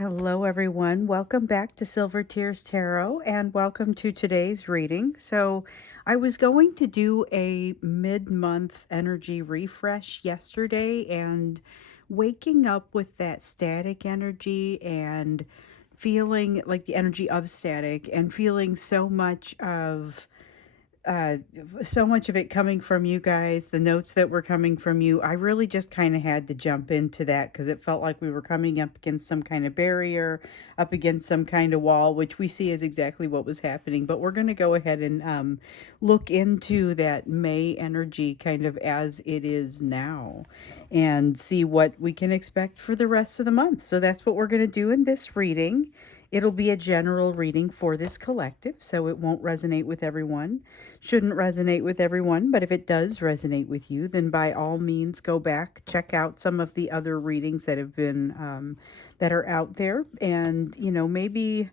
Hello, everyone. Welcome back to Silver Tears Tarot and welcome to today's reading. So, I was going to do a mid month energy refresh yesterday, and waking up with that static energy and feeling like the energy of static and feeling uh so much of it coming from you guys, the notes that were coming from you. I really just kind of had to jump into that because it felt like we were coming up against some kind of barrier, up against some kind of wall, which we see is exactly what was happening. But we're going to go ahead and look into that May energy kind of as it is now and see what we can expect for the rest of the month. So that's what we're going to do in this reading. It'll be a general reading for this collective, so it won't resonate with everyone. Shouldn't resonate with everyone, but if it does resonate with you, then by all means go back, check out some of the other readings that have been that are out there, and maybe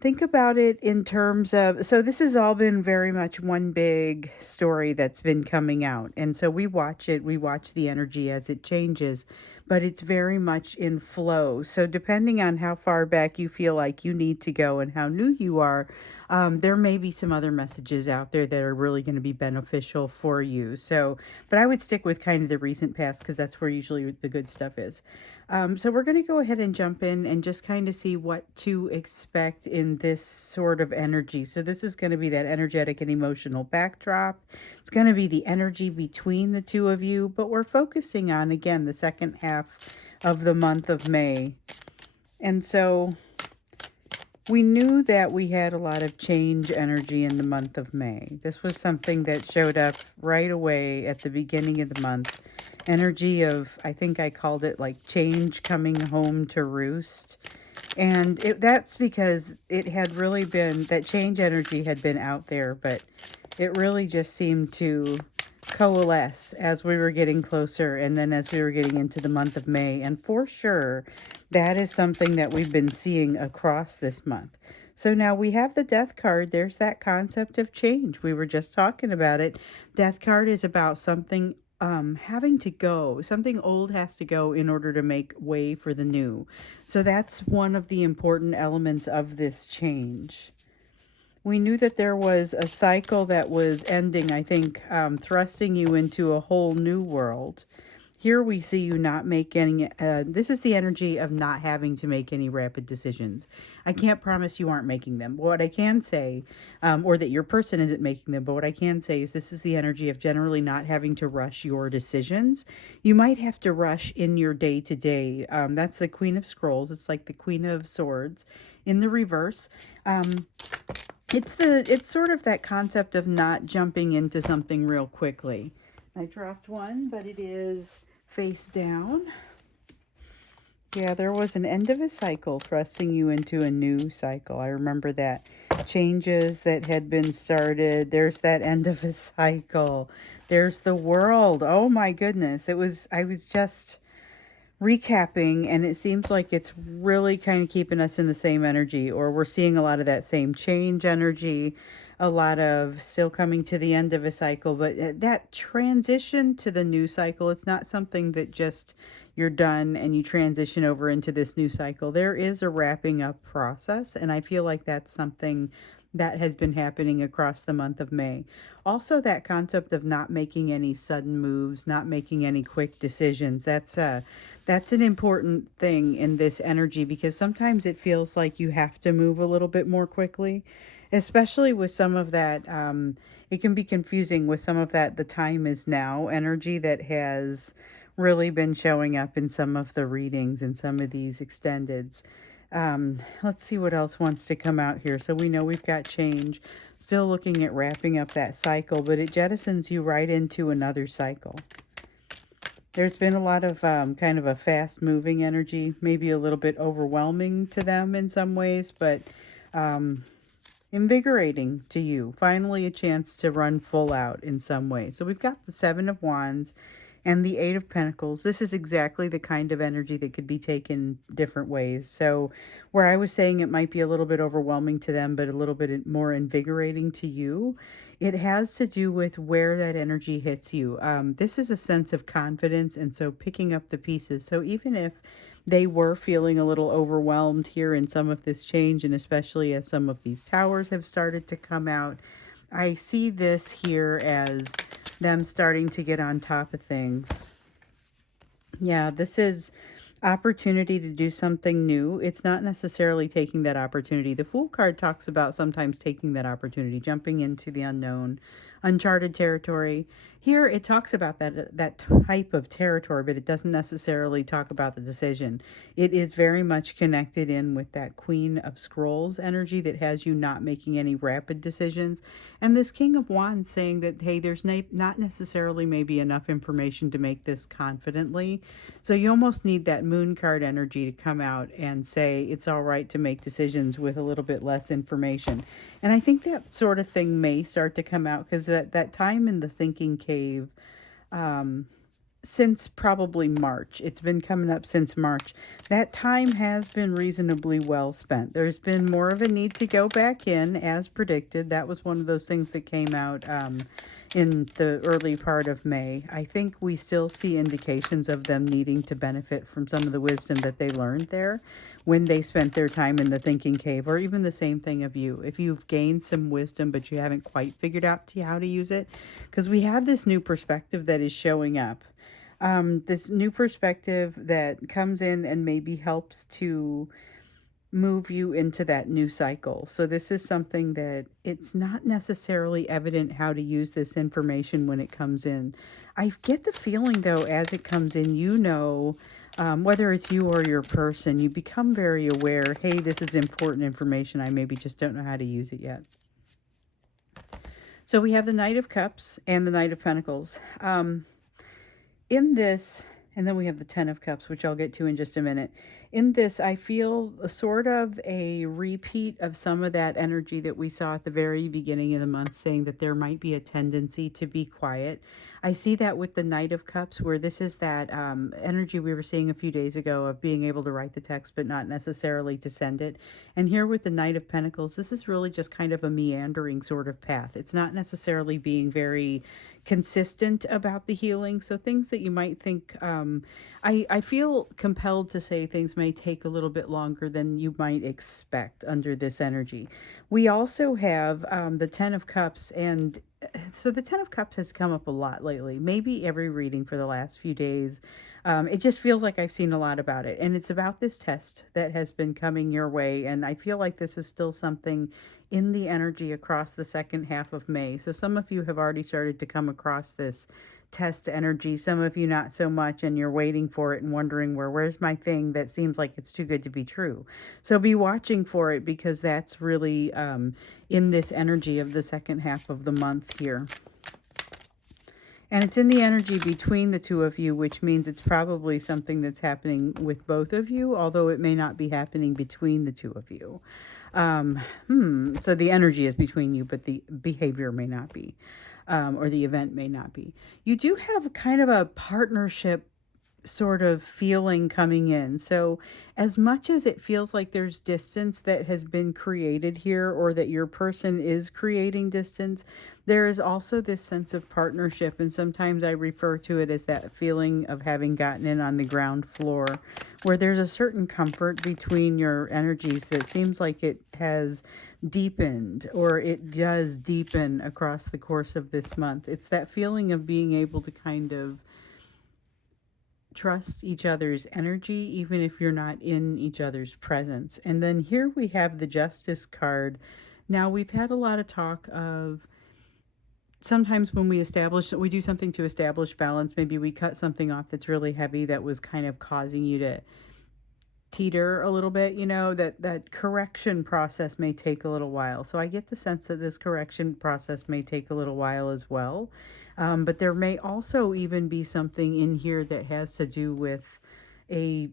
think about it in terms of, so this has all been very much one big story that's been coming out. And so we watch it, we watch the energy as it changes, but it's very much in flow. So depending on how far back you feel like you need to go and how new you are, there may be some other messages out there that are really going to be beneficial for you. So, but I would stick with kind of the recent past because that's where usually the good stuff is. So we're going to go ahead and jump in and just kind of see what to expect in this sort of energy. So this is going to be that energetic and emotional backdrop. It's going to be the energy between the two of you, but we're focusing on, again, the second half of the month of May. And so we knew that we had a lot of change energy in the month of May. This was something that showed up right away at the beginning of the month. Energy of, I think I called it like change coming home to roost. And that's because it had really been, that change energy had been out there, but it really just seemed to coalesce as we were getting closer and then as we were getting into the month of May. And for sure, that is something that we've been seeing across this month. So now we have the Death card. There's that concept of change. We were just talking about it. Death card is about something having to go. Something old has to go in order to make way for the new. So that's one of the important elements of this change. We knew that there was a cycle that was ending, I think, thrusting you into a whole new world. Here we see you not make any, this is the energy of not having to make any rapid decisions. I can't promise you aren't making them. But what I can say, or that your person isn't making them, but what I can say is this is the energy of generally not having to rush your decisions. You might have to rush in your day-to-day. That's the Queen of Scrolls. It's like the Queen of Swords in the reverse. It's sort of that concept of not jumping into something real quickly. I dropped one, but it is face down. Yeah, there was an end of a cycle thrusting you into a new cycle. I remember that. Changes that had been started. There's that end of a cycle. There's the world. Oh my goodness. I was just recapping, and it seems like it's really kind of keeping us in the same energy, or we're seeing a lot of that same change energy, a lot of still coming to the end of a cycle, but that transition to the new cycle, it's not something that just you're done and you transition over into this new cycle. There is a wrapping up process, and I feel like that's something that has been happening across the month of May. Also, that concept of not making any sudden moves, not making any quick decisions. That's an important thing in this energy because sometimes it feels like you have to move a little bit more quickly, especially with some of that. It can be confusing with some of that the time is now energy that has really been showing up in some of the readings and some of these extendeds. Let's see what else wants to come out here. So we know we've got change. Still looking at wrapping up that cycle, but it jettisons you right into another cycle. There's been a lot of kind of a fast moving energy, maybe a little bit overwhelming to them in some ways, but invigorating to you. Finally a chance to run full out in some way. So we've got the Seven of Wands and the Eight of Pentacles. This is exactly the kind of energy that could be taken different ways. So where I was saying it might be a little bit overwhelming to them, but a little bit more invigorating to you, it has to do with where that energy hits you. This is a sense of confidence, and so picking up the pieces. So even if they were feeling a little overwhelmed here in some of this change, and especially as some of these towers have started to come out. I see this here as them starting to get on top of things. Yeah, this is opportunity to do something new. It's not necessarily taking that opportunity. The Fool card talks about sometimes taking that opportunity, jumping into the unknown, uncharted territory. Here it talks about that type of territory, but it doesn't necessarily talk about the decision. It is very much connected in with that Queen of Scrolls energy that has you not making any rapid decisions. And this King of Wands saying that, hey, there's not necessarily maybe enough information to make this confidently. So you almost need that Moon card energy to come out and say it's all right to make decisions with a little bit less information. And I think that sort of thing may start to come out because that time in the thinking cave, since probably March. It's been coming up since March. That time has been reasonably well spent. There's been more of a need to go back in as predicted. That was one of those things that came out in the early part of May. I think we still see indications of them needing to benefit from some of the wisdom that they learned there when they spent their time in the thinking cave, or even the same thing of you. If you've gained some wisdom but you haven't quite figured out how to use it, because we have this new perspective that is showing up. This new perspective that comes in and maybe helps to move you into that new cycle. So this is something that it's not necessarily evident how to use this information when it comes in. I get the feeling though, as it comes in, whether it's you or your person, you become very aware, hey, this is important information. I maybe just don't know how to use it yet. So we have the Knight of Cups and the Knight of Pentacles. In this, and then we have the Ten of Cups, which I'll get to in just a minute. In this, I feel sort of a repeat of some of that energy that we saw at the very beginning of the month, saying that there might be a tendency to be quiet. I see that with the Knight of Cups, where this is that energy we were seeing a few days ago of being able to write the text, but not necessarily to send it. And here with the Knight of Pentacles, this is really just kind of a meandering sort of path. It's not necessarily being very consistent about the healing. So things that you might think, I feel compelled to say things may take a little bit longer than you might expect under this energy. We also have the Ten of Cups, and so the Ten of Cups has come up a lot lately, maybe every reading for the last few days. It just feels like I've seen a lot about it, and it's about this test that has been coming your way, and I feel like this is still something in the energy across the second half of May. So some of you have already started to come across this test energy, some of you not so much, and you're waiting for it and wondering where's my thing that seems like it's too good to be true. So be watching for it, because that's really in this energy of the second half of the month here. And it's in the energy between the two of you, which means it's probably something that's happening with both of you, although it may not be happening between the two of you. So the energy is between you, but the behavior may not be, or the event may not be. You do have kind of a partnership sort of feeling coming in. So as much as it feels like there's distance that has been created here, or that your person is creating distance, there is also this sense of partnership. And sometimes I refer to it as that feeling of having gotten in on the ground floor, where there's a certain comfort between your energies that seems like it has deepened, or it does deepen across the course of this month. It's that feeling of being able to kind of trust each other's energy, even if you're not in each other's presence. And then here we have the Justice card. Now, we've had a lot of talk of sometimes when we do something to establish balance, maybe we cut something off that's really heavy that was kind of causing you to teeter a little bit, that correction process may take a little while. So I get the sense that this correction process may take a little while as well. But there may also even be something in here that has to do with a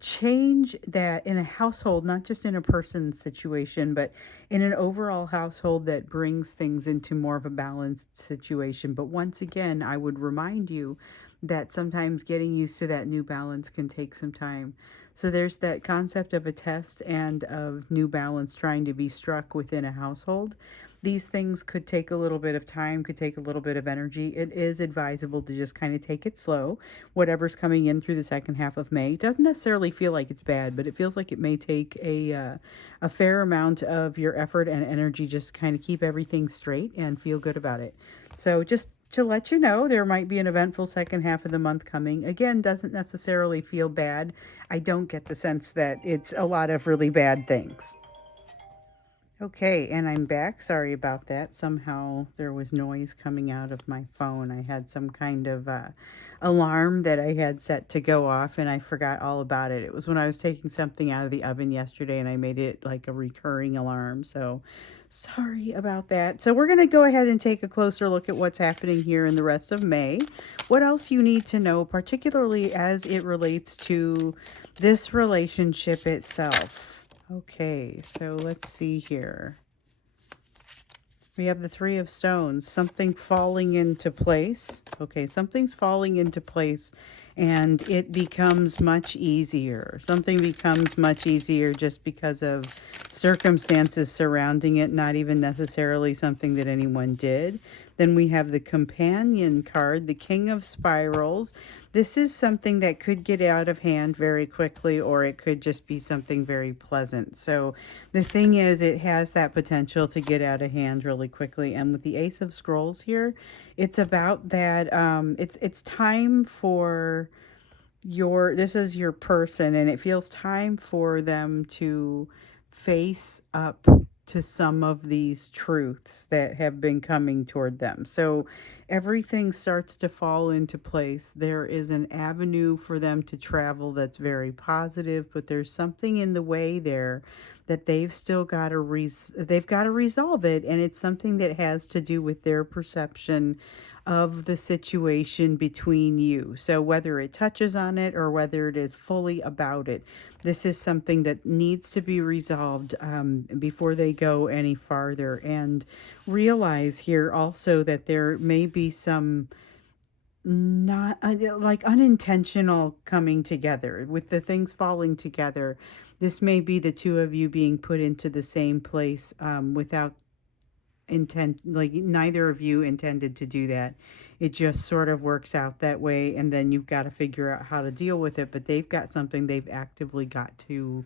change that in a household, not just in a person's situation, but in an overall household, that brings things into more of a balanced situation. But once again, I would remind you that sometimes getting used to that new balance can take some time. So there's that concept of a test and of new balance trying to be struck within a household. these things could take a little bit of time, could take a little bit of energy. It is advisable to just kind of take it slow. Whatever's coming in through the second half of May doesn't necessarily feel like it's bad, but it feels like it may take a fair amount of your effort and energy just to kind of keep everything straight and feel good about it. So just to let you know, there might be an eventful second half of the month coming. Again, doesn't necessarily feel bad. I don't get the sense that it's a lot of really bad things. Okay, and I'm back. Sorry about that. Somehow there was noise coming out of my phone. I had some kind of alarm that I had set to go off, and I forgot all about it. It was when I was taking something out of the oven yesterday, and I made it like a recurring alarm. So sorry about that. So we're going to go ahead and take a closer look at what's happening here in the rest of May. What else you need to know, particularly as it relates to this relationship itself. Okay, so let's see here. We have the Three of Stones, something falling into place. Okay, something's falling into place and it becomes much easier. Something becomes much easier just because of circumstances surrounding it, not even necessarily something that anyone did. Then we have the Companion card, the King of Spirals. This is something that could get out of hand very quickly, or it could just be something very pleasant. So the thing is, it has that potential to get out of hand really quickly. And with the Ace of Scrolls here, it's about that. It's time for this is your person, and it feels time for them to face up to some of these truths that have been coming toward them. So everything starts to fall into place. There is an avenue for them to travel that's very positive, but there's something in the way there that they've still got to they've got to resolve it, and it's something that has to do with their perception of the situation between you. So whether it touches on it or whether it is fully about it, this is something that needs to be resolved before they go any farther. And realize here also that there may be some not like unintentional coming together with the things falling together. This may be the two of you being put into the same place without intent, like neither of you intended to do that. It just sort of works out that way, and then you've got to figure out how to deal with it. But they've got something they've actively got to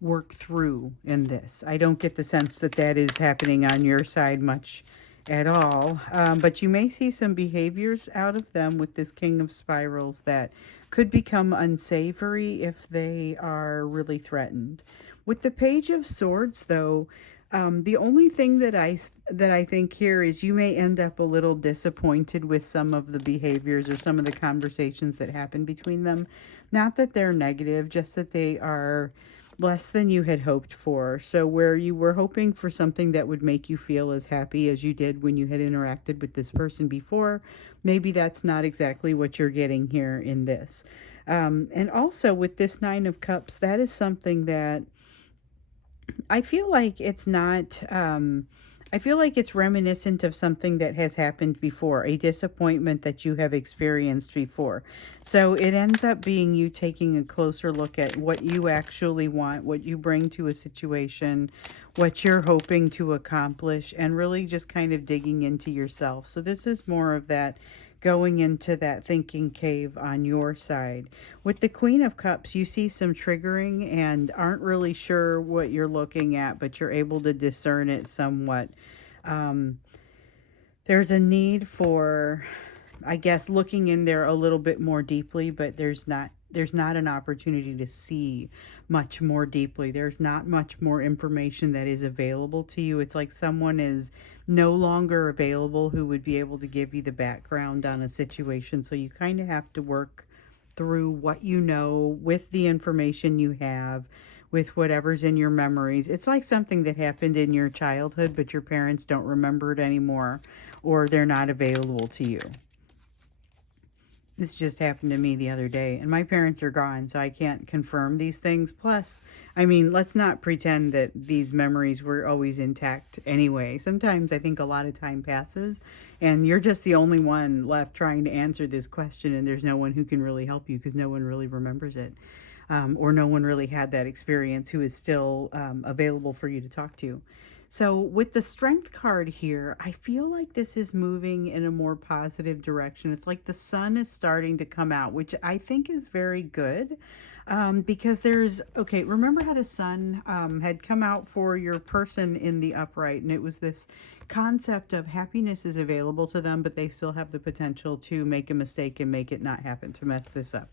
work through in this. I don't get the sense that that is happening on your side much at all, but you may see some behaviors out of them with this King of Spirals that could become unsavory if they are really threatened. With the Page of Swords, though, the only thing that I think here is you may end up a little disappointed with some of the behaviors or some of the conversations that happen between them. Not that they're negative, just that they are less than you had hoped for. So where you were hoping for something that would make you feel as happy as you did when you had interacted with this person before, maybe that's not exactly what you're getting here in this. And also with this Nine of Cups, that is something that I feel like it's not, I feel like it's reminiscent of something that has happened before, a disappointment that you have experienced before. So it ends up being you taking a closer look at what you actually want, what you bring to a situation, what you're hoping to accomplish, and really just kind of digging into yourself. So this is more of that going into that thinking cave on your side. With the Queen of Cups, you see some triggering and aren't really sure what you're looking at, but you're able to discern it somewhat. There's a need for, I guess, looking in there a little bit more deeply, but there's not an opportunity to see much more deeply. There's not much more information that is available to you. It's like someone is no longer available who would be able to give you the background on a situation. So you kind of have to work through what you know with the information you have, with whatever's in your memories. It's like something that happened in your childhood, but your parents don't remember it anymore, or they're not available to you. This just happened to me the other day, and my parents are gone, so I can't confirm these things. Plus, I mean, let's not pretend that these memories were always intact anyway. Sometimes I think a lot of time passes, and you're just the only one left trying to answer this question, and there's no one who can really help you because no one really remembers it, or no one really had that experience who is still available for you to talk to. So with the Strength card here, I feel like this is moving in a more positive direction. It's like the sun is starting to come out, which I think is very good. Because okay, remember how the sun had come out for your person in the upright, and it was this concept of happiness is available to them, but they still have the potential to make a mistake and make it not happen, to mess this up.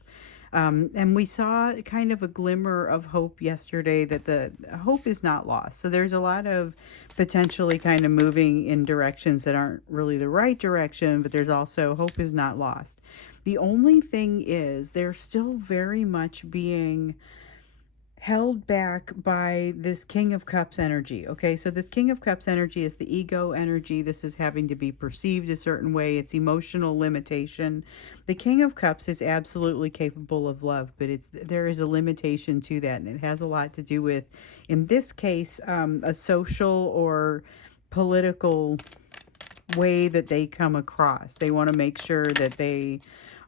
And we saw kind of a glimmer of hope yesterday that the hope is not lost. So there's a lot of potentially kind of moving in directions that aren't really the right direction, but there's also hope is not lost. The only thing is they're still very much being held back by this King of Cups energy. Okay, so this King of Cups energy is the ego energy. This is having to be perceived a certain way. It's emotional limitation. The King of Cups is absolutely capable of love, but there is a limitation to that, and it has a lot to do with, in this case, a social or political way that they come across. They want to make sure that they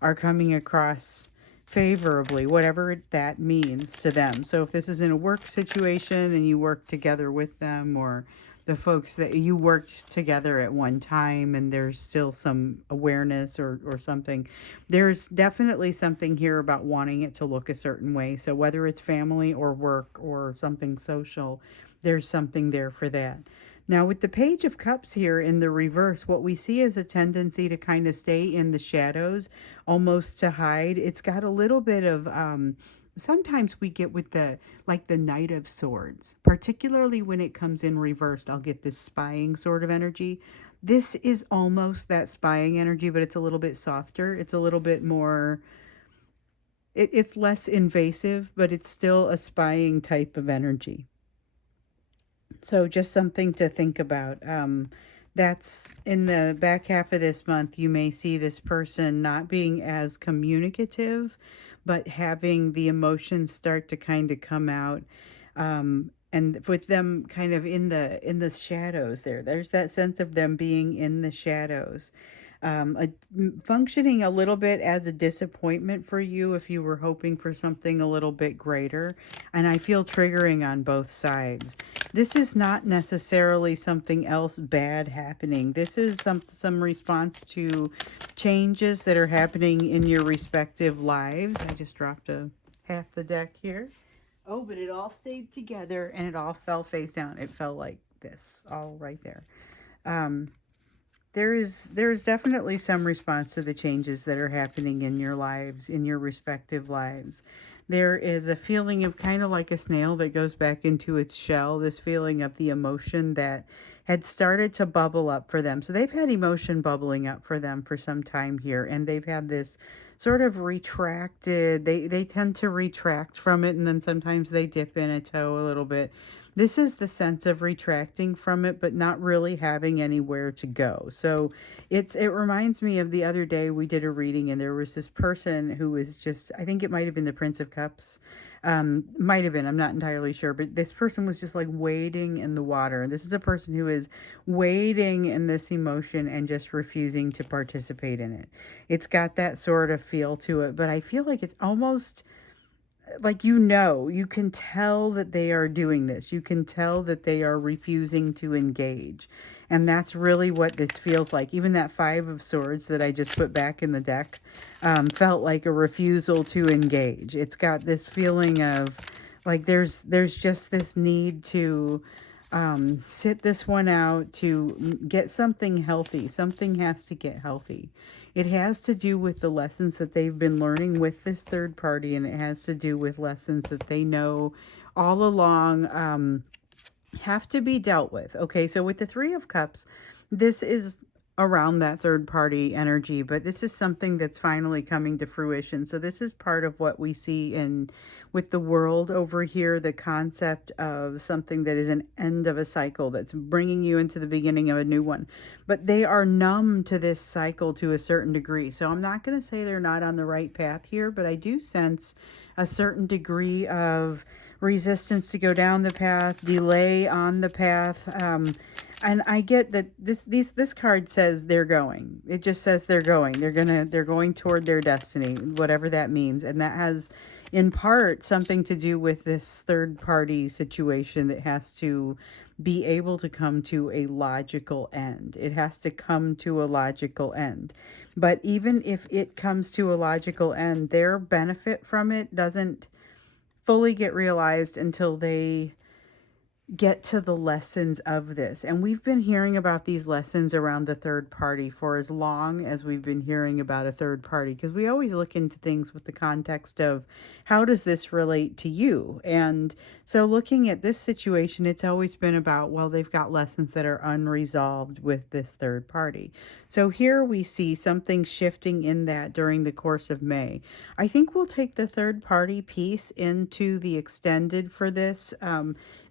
are coming across favorably, whatever that means to them. So if this is in a work situation and you work together with them, or the folks that you worked together at one time and there's still some awareness or something, there's definitely something here about wanting it to look a certain way. So whether it's family or work or something social, there's something there for that. Now, with the Page of Cups here in the reverse, what we see is a tendency to kind of stay in the shadows, almost to hide. It's got a little bit of, sometimes we get with like the Knight of Swords, particularly when it comes in reversed, I'll get this spying sort of energy. This is almost that spying energy, but it's a little bit softer. It's a little bit more, it's less invasive, but it's still a spying type of energy. So just something to think about. That's in the back half of this month, you may see this person not being as communicative, but having the emotions start to kind of come out. And with them kind of in the shadows there's that sense of them being in the shadows. Functioning a little bit as a disappointment for you if you were hoping for something a little bit greater. And I feel triggering on both sides. This is not necessarily something else bad happening. This is some response to changes that are happening in your respective lives. I just dropped half the deck here. Oh, but it all stayed together and it all fell face down. It fell like this, all right there. There's definitely some response to the changes that are happening in your lives, in your respective lives. There is a feeling of kind of like a snail that goes back into its shell, this feeling of the emotion that had started to bubble up for them. So they've had emotion bubbling up for them for some time here, and they've had this sort of retracted, they tend to retract from it, and then sometimes they dip in a toe a little bit. This is the sense of retracting from it, but not really having anywhere to go. So it reminds me of the other day we did a reading, and there was this person who was just, I think it might have been the Prince of Cups. Might have been, I'm not entirely sure, but this person was just like wading in the water. And this is a person who is wading in this emotion and just refusing to participate in it. It's got that sort of feel to it, but I feel like it's almost like, you can tell that they are doing this. You can tell that they are refusing to engage. And that's really what this feels like. Even that Five of Swords that I just put back in the deck felt like a refusal to engage. It's got this feeling of like there's just this need to sit this one out, to get something healthy. Something has to get healthy. It has to do with the lessons that they've been learning with this third party, and it has to do with lessons that they know all along have to be dealt with. Okay, so with the Three of Cups, this is around that third party energy, but this is something that's finally coming to fruition. So this is part of what we see in with the world over here, the concept of something that is an end of a cycle that's bringing you into the beginning of a new one. But they are numb to this cycle to a certain degree. So I'm not going to say they're not on the right path here, but I do sense a certain degree of resistance to go down the path, delay on the path. And I get that this card says they're going. It just says they're going. They're going toward their destiny, whatever that means. And that has in part something to do with this third party situation that has to be able to come to a logical end. It has to come to a logical end. But even if it comes to a logical end, their benefit from it doesn't fully get realized until they get to the lessons of this. And we've been hearing about these lessons around the third party for as long as we've been hearing about a third party, because we always look into things with the context of how does this relate to you? And so looking at this situation, it's always been about, well, they've got lessons that are unresolved with this third party. So here we see something shifting in that during the course of May. I think we'll take the third party piece into the extended for this.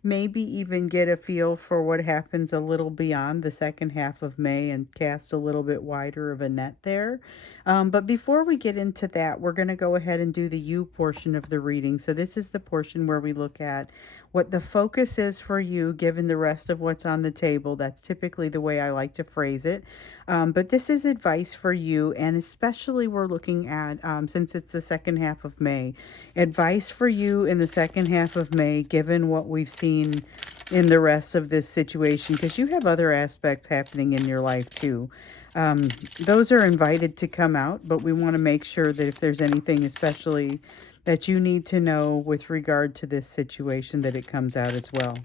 Maybe even get a feel for what happens a little beyond the second half of May and cast a little bit wider of a net there. But before we get into that, we're going to go ahead and do the you portion of the reading. So this is the portion where we look at what the focus is for you given the rest of what's on the table. That's typically the way I like to phrase it. But this is advice for you, and especially we're looking at, since it's the second half of May, advice for you in the second half of May, given what we've seen in the rest of this situation, because you have other aspects happening in your life too. Those are invited to come out, but we want to make sure that if there's anything especially that you need to know with regard to this situation, that it comes out as well.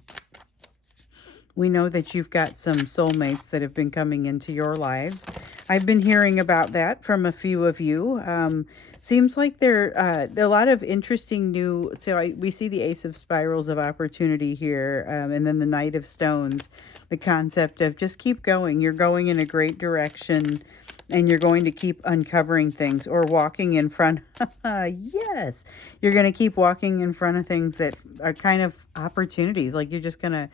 We know that you've got some soulmates that have been coming into your lives. I've been hearing about that from a few of you. Seems like there are a lot of interesting new... So we see the Ace of Spirals of Opportunity here, and then the Knight of Stones. The concept of just keep going. You're going in a great direction, and you're going to keep uncovering things or walking in front. Yes, you're going to keep walking in front of things that are kind of opportunities. Like you're just going to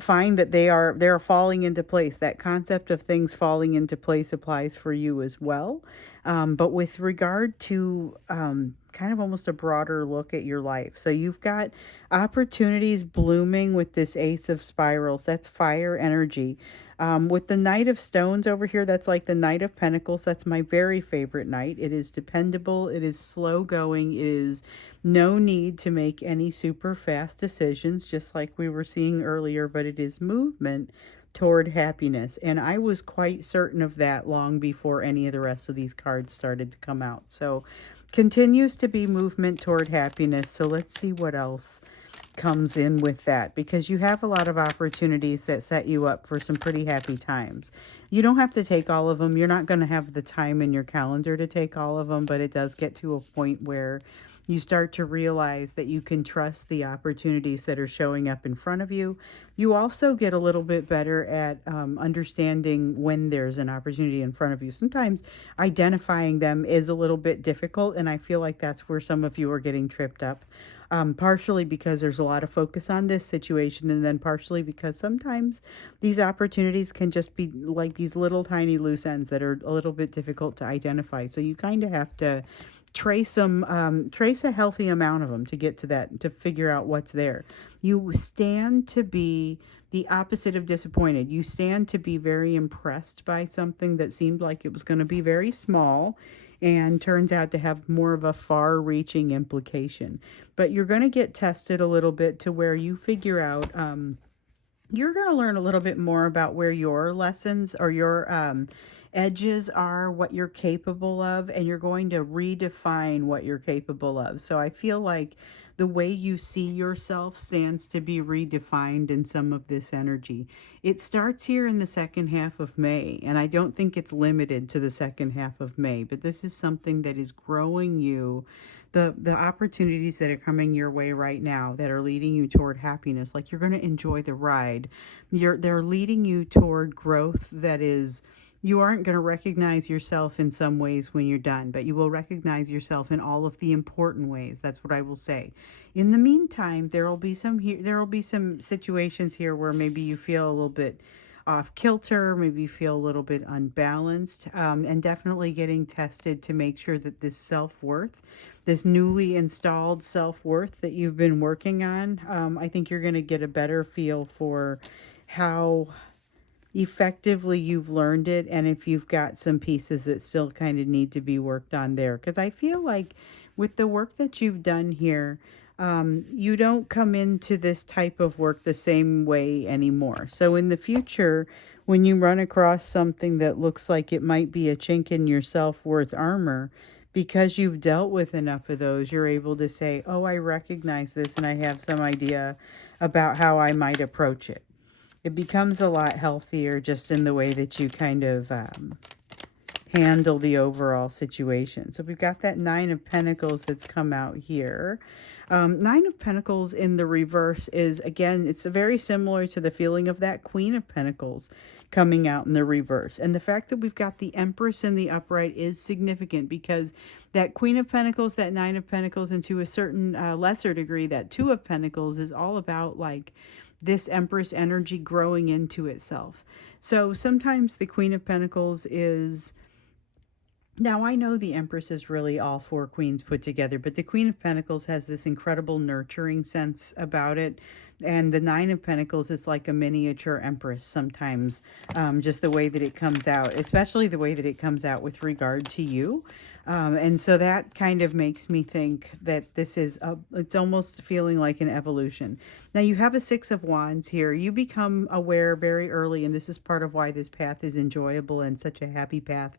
find that they're falling into place. That concept of things falling into place applies for you as well. But with regard to kind of almost a broader look at your life. So you've got opportunities blooming with this Ace of Spirals. That's fire energy. With the Knight of Stones over here, that's like the Knight of Pentacles. That's my very favorite knight. It is dependable. It is slow going. It is no need to make any super fast decisions, just like we were seeing earlier, but it is movement toward happiness. And I was quite certain of that long before any of the rest of these cards started to come out. So continues to be movement toward happiness. So let's see what else comes in with that, because you have a lot of opportunities that set you up for some pretty happy times. You don't have to take all of them. You're not going to have the time in your calendar to take all of them, but it does get to a point where you start to realize that you can trust the opportunities that are showing up in front of you. You also get a little bit better at understanding when there's an opportunity in front of you. Sometimes identifying them is a little bit difficult, and I feel like that's where some of you are getting tripped up. Partially because there's a lot of focus on this situation, and then partially because sometimes these opportunities can just be like these little tiny loose ends that are a little bit difficult to identify. So you kind of have to trace them, trace a healthy amount of them to get to that, to figure out what's there. You stand to be the opposite of disappointed. You stand to be very impressed by something that seemed like it was going to be very small and turns out to have more of a far-reaching implication. But you're going to get tested a little bit to where you figure out, you're going to learn a little bit more about where your lessons or your edges are, what you're capable of, and you're going to redefine what you're capable of. So I feel like the way you see yourself stands to be redefined in some of this energy. It starts here in the second half of May, and I don't think it's limited to the second half of May, but this is something that is growing you. The opportunities that are coming your way right now that are leading you toward happiness, like you're going to enjoy the ride. They're leading you toward growth that is... You aren't going to recognize yourself in some ways when you're done, but you will recognize yourself in all of the important ways. That's what I will say. In the meantime, there will be some situations here where maybe you feel a little bit off kilter, maybe you feel a little bit unbalanced, and definitely getting tested to make sure that this self-worth, this newly installed self-worth that you've been working on, I think you're going to get a better feel for how effectively you've learned it, and if you've got some pieces that still kind of need to be worked on there. Because I feel like with the work that you've done here, you don't come into this type of work the same way anymore. So in the future, when you run across something that looks like it might be a chink in your self-worth armor, because you've dealt with enough of those, you're able to say, oh, I recognize this and I have some idea about how I might approach it. It becomes a lot healthier just in the way that you kind of handle the overall situation. So we've got that Nine of Pentacles that's come out here. Nine of Pentacles in the reverse is, again, it's very similar to the feeling of that Queen of Pentacles coming out in the reverse. And the fact that we've got the Empress in the upright is significant, because that Queen of Pentacles, that Nine of Pentacles, and to a certain lesser degree, that Two of Pentacles is all about like this Empress energy growing into itself. So sometimes the Queen of Pentacles is, now, I know the Empress is really all four queens put together, but the Queen of Pentacles has this incredible nurturing sense about it. And the Nine of Pentacles is like a miniature Empress sometimes, just the way that it comes out, especially the way that it comes out with regard to you. And so that kind of makes me think that this is, it's almost feeling like an evolution. Now you have a Six of Wands here. You become aware very early, and this is part of why this path is enjoyable and such a happy path.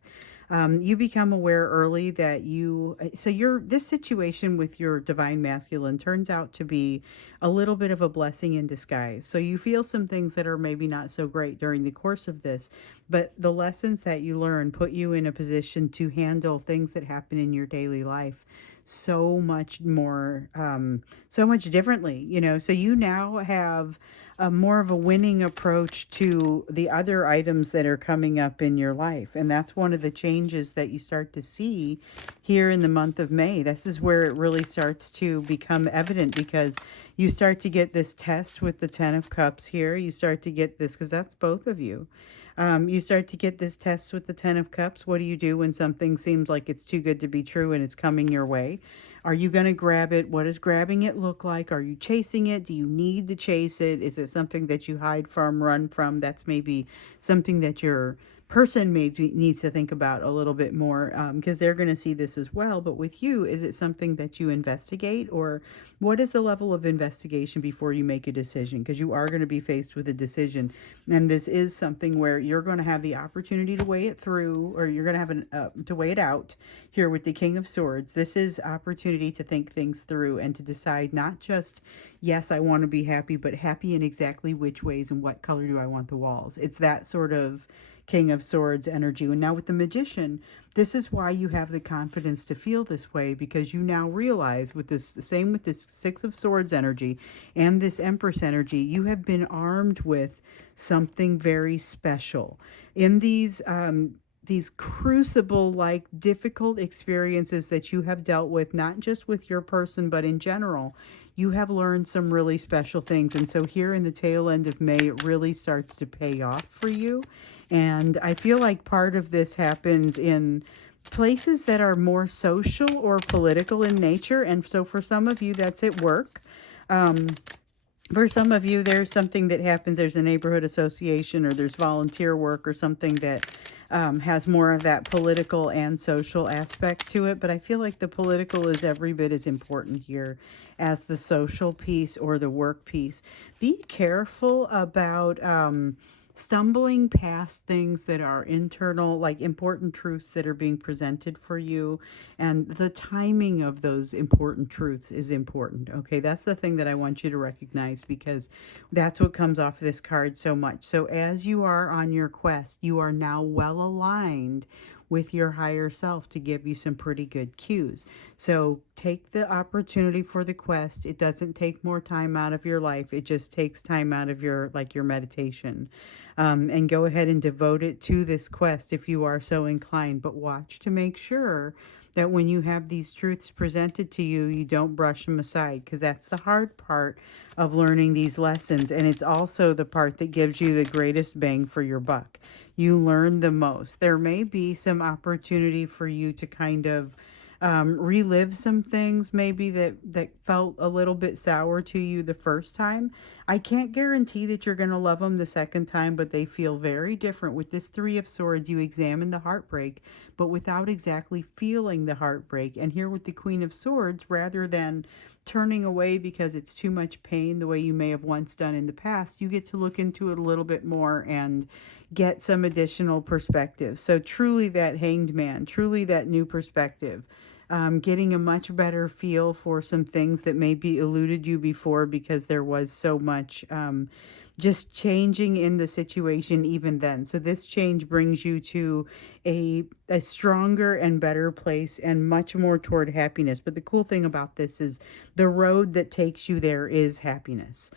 You become aware early that this situation with your divine masculine turns out to be a little bit of a blessing in disguise. So you feel some things that are maybe not so great during the course of this, but the lessons that you learn put you in a position to handle things that happen in your daily life so much more, so much differently, so you now have a more of a winning approach to the other items that are coming up in your life. And that's one of the changes that you start to see here in the month of May. This is where it really starts to become evident, because you start to get this test with the Ten of Cups here. You start to get this, because that's both of you. You start to get this test with the Ten of Cups. What do you do when something seems like it's too good to be true and it's coming your way? Are you going to grab it? What does grabbing it look like? Are you chasing it? Do you need to chase it? Is it something that you hide from, run from? That's maybe something that your person maybe needs to think about a little bit more, because they're going to see this as well. But with you, is it something that you investigate, or what is the level of investigation before you make a decision? Because you are going to be faced with a decision, and this is something where you're going to have the opportunity to weigh it through, or you're going to have to weigh it out here with the King of Swords. This is opportunity to think things through and to decide not just, yes, I want to be happy, but happy in exactly which ways and what color do I want the walls. It's that sort of King of Swords energy. And now with the Magician, this is why you have the confidence to feel this way, because you now realize with this, same with this Six of Swords energy and this Empress energy, you have been armed with something very special. In these crucible-like difficult experiences that you have dealt with, not just with your person, but in general, you have learned some really special things. And so here in the tail end of May, it really starts to pay off for you. And I feel like part of this happens in places that are more social or political in nature. And so for some of you, that's at work. For some of you, there's something that happens, there's a neighborhood association, or there's volunteer work or something that has more of that political and social aspect to it. But I feel like the political is every bit as important here as the social piece or the work piece. Be careful about stumbling past things that are internal, like important truths that are being presented for you, and the timing of those important truths is important. Okay, that's the thing that I want you to recognize, because that's what comes off of this card so much. So as you are on your quest, you are now well aligned with your higher self to give you some pretty good cues. So take the opportunity for the quest. It doesn't take more time out of your life. It just takes time out of your meditation. And go ahead and devote it to this quest if you are so inclined. But watch to make sure that when you have these truths presented to you, you don't brush them aside, because that's the hard part of learning these lessons. And it's also the part that gives you the greatest bang for your buck. You learn the most. There may be some opportunity for you to kind of relive some things maybe that felt a little bit sour to you the first time. I can't guarantee that you're going to love them the second time, but they feel very different. With this Three of Swords, you examine the heartbreak, but without exactly feeling the heartbreak. And here with the Queen of Swords, rather than turning away because it's too much pain the way you may have once done in the past, you get to look into it a little bit more and get some additional perspective. So, truly, that hanged man, truly, that new perspective. Getting a much better feel for some things that maybe eluded you before because there was so much just changing in the situation even then. So this change brings you to a stronger and better place and much more toward happiness. But the cool thing about this is the road that takes you there is happiness.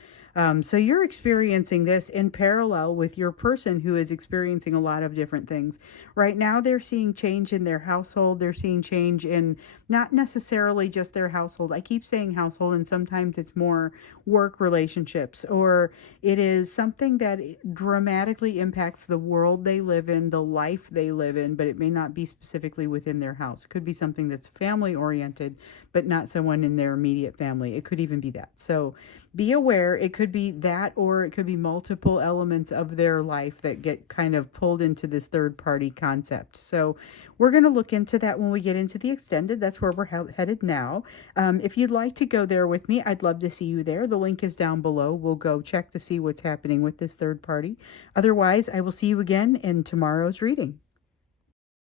So you're experiencing this in parallel with your person who is experiencing a lot of different things. Right now, they're seeing change in their household. They're seeing change in not necessarily just their household. I keep saying household, and sometimes it's more work relationships, or it is something that dramatically impacts the world they live in, the life they live in, but it may not be specifically within their house. It could be something that's family oriented, but not someone in their immediate family. It could even be that. So be aware, it could be that, or it could be multiple elements of their life that get kind of pulled into this third party concept. So we're going to look into that when we get into the extended. That's where we're headed now. If you'd like to go there with me, I'd love to see you there. The link is down below. We'll go check to see what's happening with this third party. Otherwise, I will see you again in tomorrow's reading.